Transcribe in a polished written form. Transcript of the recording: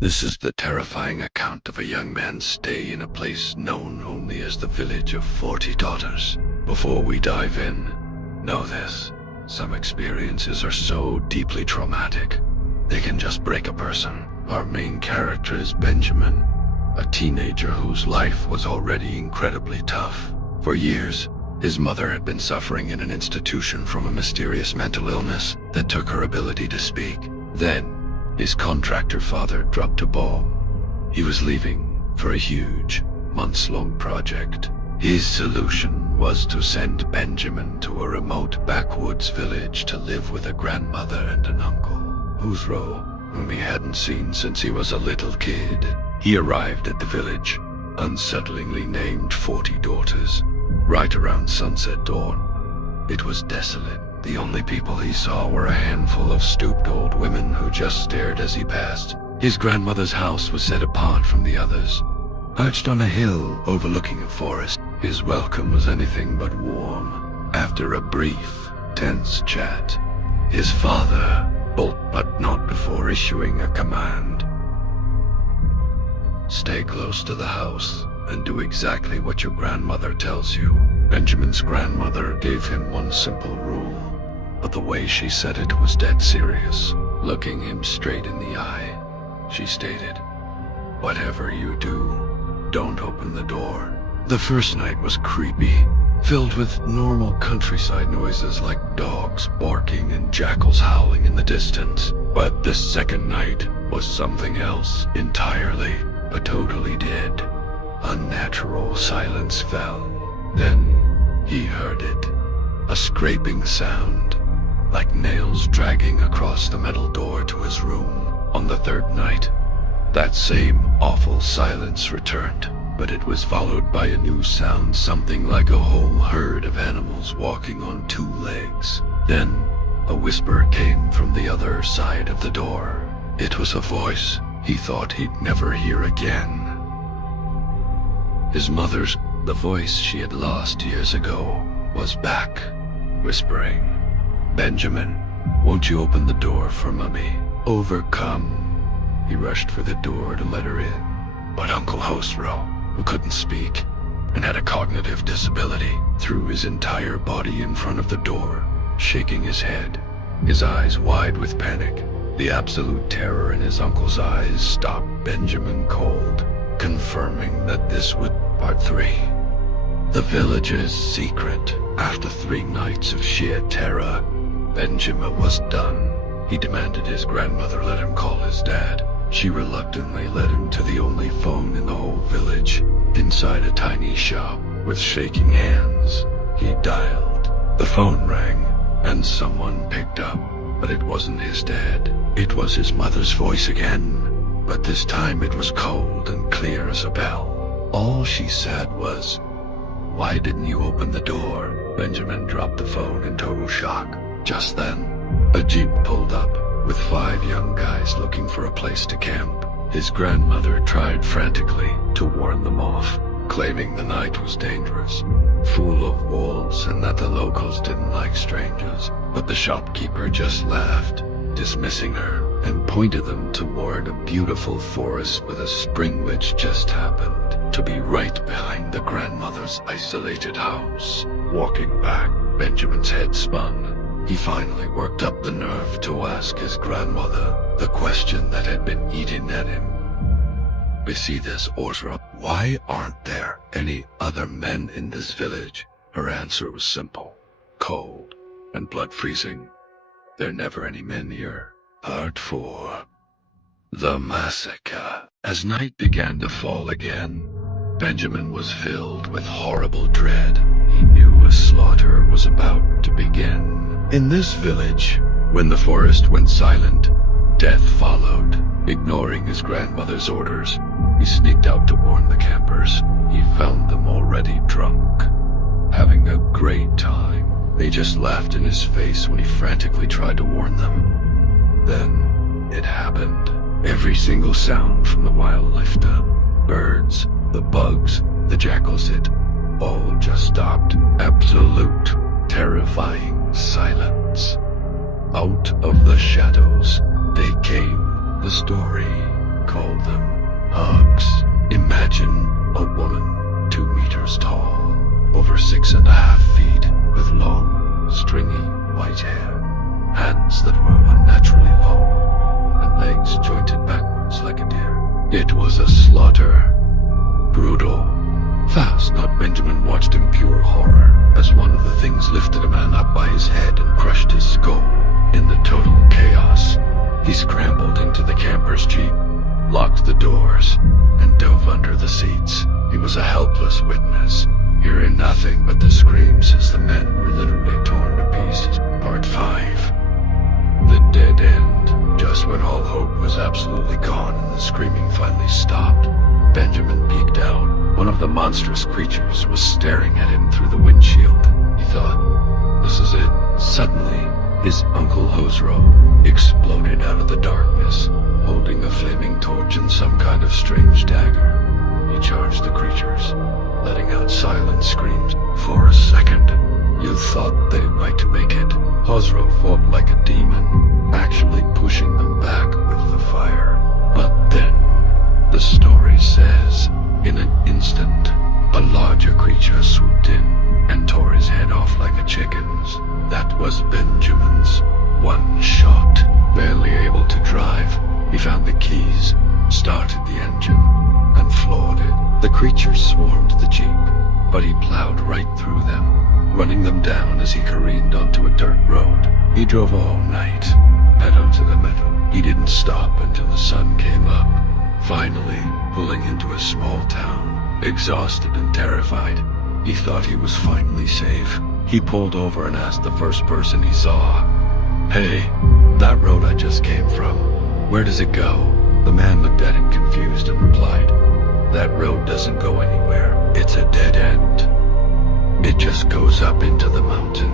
This is the terrifying account of a young man's stay in a place known only as the Village of 40 Daughters. Before we dive in, know this. Some experiences are so deeply traumatic, they can just break a person. Our main character is Benjamin, a teenager whose life was already incredibly tough. For years, his mother had been suffering in an institution from a mysterious mental illness that took her ability to speak. Then, his contractor father dropped a bomb. He was leaving for a huge, months-long project. His solution was to send Benjamin to a remote backwoods village to live with a grandmother and an uncle, Huzro, whom he hadn't seen since he was a little kid. He arrived at the village, unsettlingly named 40 Daughters, right around sunset dawn. It was desolate. The only people he saw were a handful of stooped old women who just stared as he passed. His grandmother's house was set apart from the others. Perched on a hill overlooking a forest, his welcome was anything but warm. After a brief, tense chat, his father bolted, but not before issuing a command. Stay close to the house and do exactly what your grandmother tells you. Benjamin's grandmother gave him one simple rule, but the way she said it was dead serious. Looking him straight in the eye, she stated, "Whatever you do, don't open the door." The first night was creepy, filled with normal countryside noises like dogs barking and jackals howling in the distance. But the second night was something else entirely, but totally dead. Unnatural silence fell. Then he heard it, a scraping sound, like nails dragging across the metal door to his room. On the third night, that same awful silence returned, but it was followed by a new sound, something like a whole herd of animals walking on two legs. Then, a whisper came from the other side of the door. It was a voice he thought he'd never hear again. His mother's, the voice she had lost years ago, was back, whispering, "Benjamin, won't you open the door for Mummy?" Overcome, he rushed for the door to let her in. But Uncle Hosro, who couldn't speak and had a cognitive disability, threw his entire body in front of the door, shaking his head, his eyes wide with panic. The absolute terror in his uncle's eyes stopped Benjamin cold, confirming that this would Part 3. The village's secret. After 3 nights of sheer terror, Benjamin was done. He demanded his grandmother let him call his dad. She reluctantly led him to the only phone in the whole village. Inside a tiny shop, with shaking hands, he dialed. The phone rang, and someone picked up, but it wasn't his dad. It was his mother's voice again, but this time it was cold and clear as a bell. All she said was, "Why didn't you open the door?" Benjamin dropped the phone in total shock. Just then, a jeep pulled up, with 5 young guys looking for a place to camp. His grandmother tried frantically to warn them off, claiming the night was dangerous, full of wolves, and that the locals didn't like strangers. But the shopkeeper just laughed, dismissing her, and pointed them toward a beautiful forest with a spring which just happened to be right behind the grandmother's isolated house. Walking back, Benjamin's head spun. He finally worked up the nerve to ask his grandmother the question that had been eating at him. "We see this, Orzra. Why aren't there any other men in this village?" Her answer was simple, cold, and blood-freezing. "There are never any men here." Part 4. The Massacre. As night began to fall again, Benjamin was filled with horrible dread. He knew a slaughter was about to begin. In this village, when the forest went silent, death followed. Ignoring his grandmother's orders, he sneaked out to warn the campers. He found them already drunk, having a great time. They just laughed in his face when he frantically tried to warn them. Then, it happened. Every single sound from the wildlife, the birds, the bugs, the jackals, it all just stopped. Absolute, terrifying silence. Out of the shadows, they came. The story called It was a slaughter. Brutal. Fast, not Benjamin watched in pure horror as one of the things lifted a man up by his head and crushed his skull. In the total chaos, he scrambled into the camper's jeep, locked the doors, and dove under the seats. He was a helpless witness, hearing nothing but the screams as the men were literally torn to pieces. Part 5. The dead end. Just when all hope was absolutely gone and the screaming finally stopped, Benjamin peeked out. One of the monstrous creatures was staring at him through the windshield. He thought, this is it. Suddenly, his Uncle Hosro exploded out of the darkness, holding a flaming torch and some kind of strange dagger. He charged the creatures, letting out silent screams. For a second, you thought they might make it. Hosro fought like a demon, actually pushing them back with the fire. But then, the story says, in an instant, a larger creature swooped in and tore his head off like a chicken's. That was Benjamin's one shot. Barely able to drive, he found the keys, started the engine, and floored it. The creatures swarmed the jeep, but he plowed right through them, running them down as he careened onto a dirt road. He drove all night, pedal to the metal. He didn't stop until the sun came up, finally pulling into a small town. Exhausted and terrified, he thought he was finally safe. He pulled over and asked the first person he saw, "Hey, that road I just came from, where does it go?" The man looked at him confused and replied, "That road doesn't go anywhere. It's a dead end. It just goes up into the mountains."